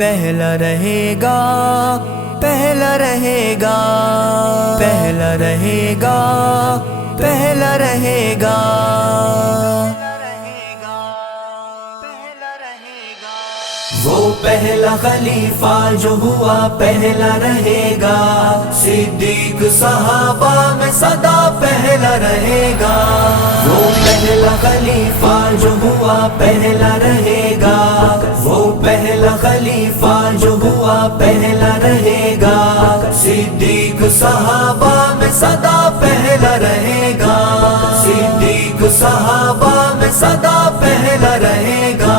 پہلا رہے گا، پہلا رہے گا، پہلا رہے گا، پہلا رہے گا، وہ پہلا خلیفہ جو ہوا پہلا رہے گا، صدیق صحابہ میں سدا پہلا رہے گا، وہ پہلا خلیفہ جو ہوا پہلا رہے گا، وہ پہلا خلیفہ جو ہوا پہلا رہے گا، صدیق صحابہ میں سدا پہلا رہے گا، صدیق صحابہ میں سدا پہلا رہے گا۔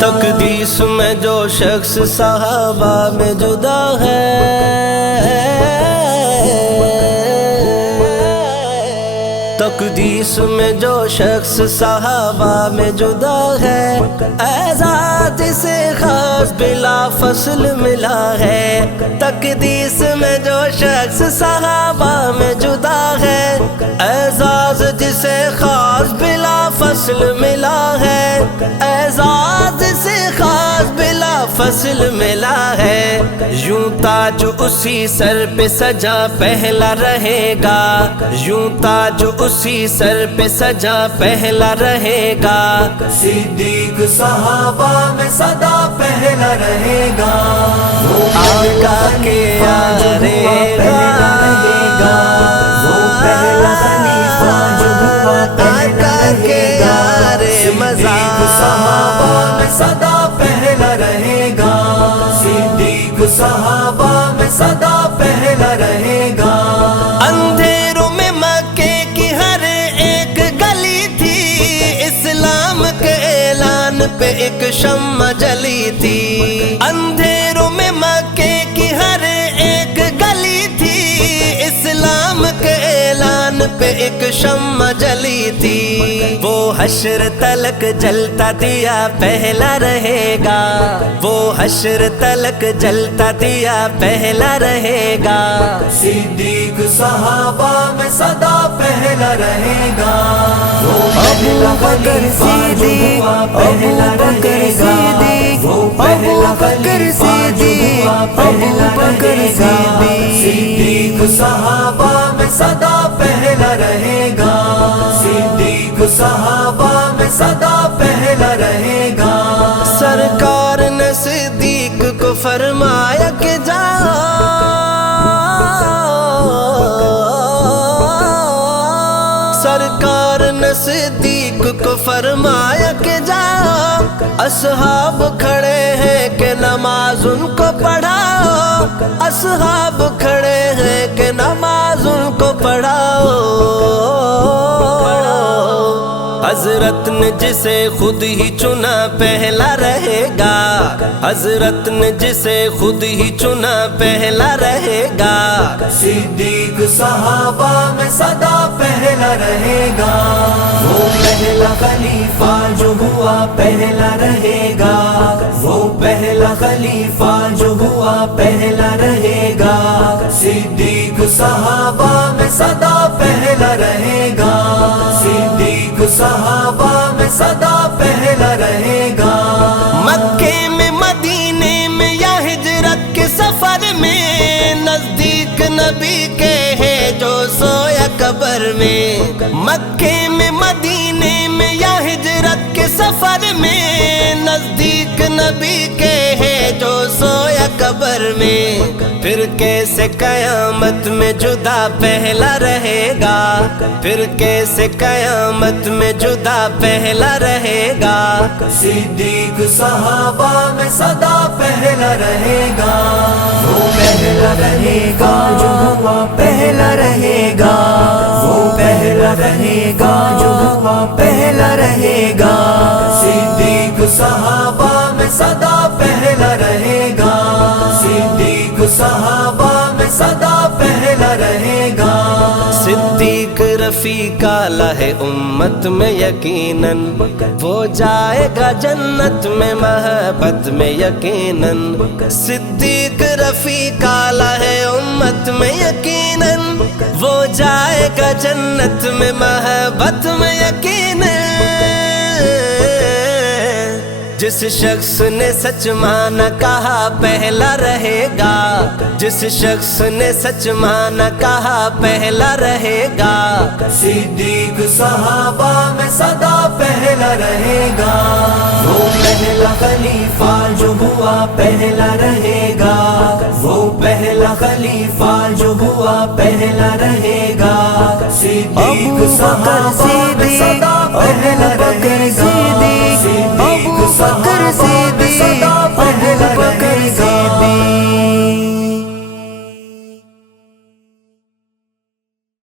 تقدیس میں جو شخص صحابہ میں جدا ہے، تقدیس میں جو شخص صحابہ میں جدا ہے، اعزاز سے خاص بلا فصل ملا ہے۔ تقدیس میں جو شخص صحابہ میں جدا ہے، اعزاز جسے خاص بلا فصل ملا ہے، اعزاز سے خاص بلا فصل ملا ہے۔ یوں تاج اسی سر پہ سجا پہلا رہے گا، یوں تاج اسی سر پہ سجا پہلا رہے گا، صدیق صحابہ میں سدا پہلا رہے گا، آقا کے یارے گا، وہ پہلا خلیفہ جو ہوا پہلا رہے گا، صدیق صحابہ میں سدا پہلا رہے گا، صدیق صحابہ میں سدا پہلا رہے گا۔ اندھیروں میں مکے کی ہر ایک گلی تھی، اسلام کے اعلان پہ ایک شمع جلی تھی، اندھیروں میں مکے کی ہر ایک گلی تھی، اسلام کے اعلان پہ ایک شمع جلی تھی، وہ حشر تلک جلتا دیا پہلا رہے گا، وہ حشر تلک جلتا دیا پہلا رہے گا، صدیق صحابہ میں سدا پہلا رہے گا، وہ پہلا خلیفہ جو ہوا پہلا رہے گا، وہ پہلا خلیفہ جو ہوا پہلا رہے گا، صدیق صحابہ میں سدا پہلا رہے گا، صدیق صحابہ میں سدا پہلا رہے گا۔ سرکار نے صدیق کو فرمایا کہ جاؤ، سرکار نے صدیق کو فرمایا کہ جاؤ، اصحاب کھڑے ہیں کہ نماز ان کو پڑھاؤ، اصحاب کھڑے ہیں کہ نماز ان کو پڑھاؤ۔ حضرت نے جسے خود ہی چنا پہلا رہے گا، حضرت نے جسے خود ہی چنا پہلا رہے گا، صدیق صحابہ میں سدا پہلا رہے گا، وہ پہلا خلیفہ جو ہوا پہلا رہے گا، وہ پہلا خلیفہ جو ہوا پہلا رہے گا، صدیق صحابہ میں سدا پہلا رہے گا، صدیق صحابہ میں سدا پہلا رہے گا۔ مکے میں مدینے میں یا ہجرت کے سفر میں، نزدیک نبی کے ہے جو سویا قبر میں، مکے میں مدینے میں یا ہجرت کے سفر میں، نزدیک نبی کے ہے جو سویا قبر میں، پھر کیسے قیامت میں جدا پہلا رہے گا، پھر کیسے قیامت میں جدا پہلا رہے گا، صدیق صحابہ میں سدا پہلا رہے گا، وہ پہلا رہے گا جو ہوا پہلا رہے گا، وہ پہلا رہے گا جو ہوا پہلا رہے گا، صدیق صحابہ میں سدا پہلا رہے گا، صدیق صحابہ میں سدا پہلا رہے گا۔ صدیق رفیق اعلیٰ ہے امت میں یقیناً، وہ جائے گا جنت میں محبت میں یقیناً، صدیق رفیق اعلیٰ ہے امت میں یقیناً، وہ جائے گا جنت میں محبت میں یقیناً۔ جس شخص نے سچ مانا کہا پہلا رہے گا، جس شخص نے سچ مانا کہا پہلا رہے گا، صدیق صحابہ میں صدا پہلا رہے گا، وہ پہلا خلیفہ جو ہوا پہلا رہے گا، وہ پہلا خلیفہ جو ہوا پہلا رہے گا، صدیق صحابہ میں صدا پہلا رہے گا،